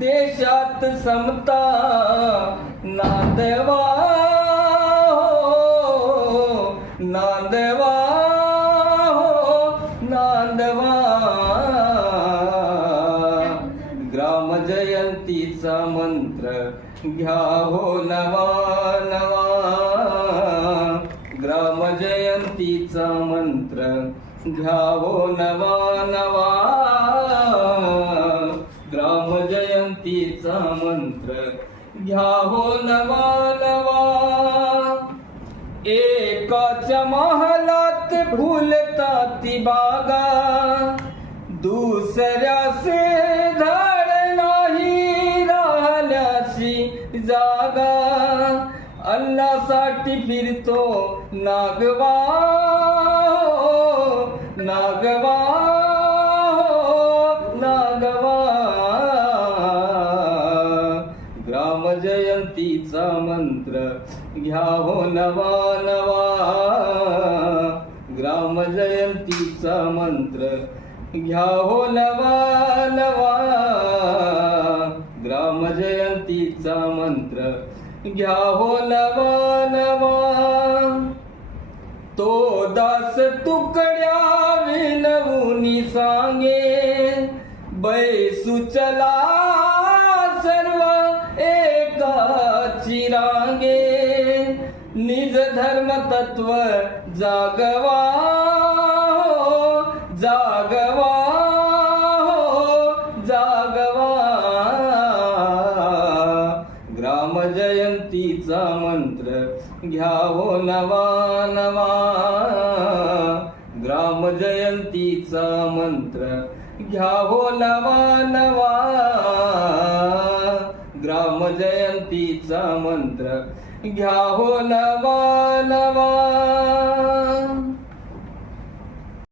देशात समता नांदवा नांदवा नांदवा ग्राम जयंतीचा मंत्र घ्या हो नवा नवा ग्राम जयंतीचा मंत्र घ्या हो नवा नवा ग्राम जयंतीचा मंत्र घ्या हो नवा नवा एकाच्या महालात फुलतात बागा दुसऱ्याचे झाड नाही राहण्याची जागा अन्नासाठी फिरतो नागवा नागवा नागवा ग्राम जयंतीचा मंत्र घ्या हो नवा नवा ग्राम जयंतीचा मंत्र घ्या हो नवा नवा ग्राम जयंतीचा मंत्र घ्या हो नवा नवा तो दास तुकड्या विनवूनी सांगे बैसुचला सर्व एकाची रांगे निज धर्म तत्व जागवा जागवा जागवा ग्राम जयंतीचा मंत्र घ्या हो नवा नवा ग्राम जयंतीचा मंत्र घ्या हो नवा नवा ग्राम जयंतीचा मंत्र घ्या हो नवा नवा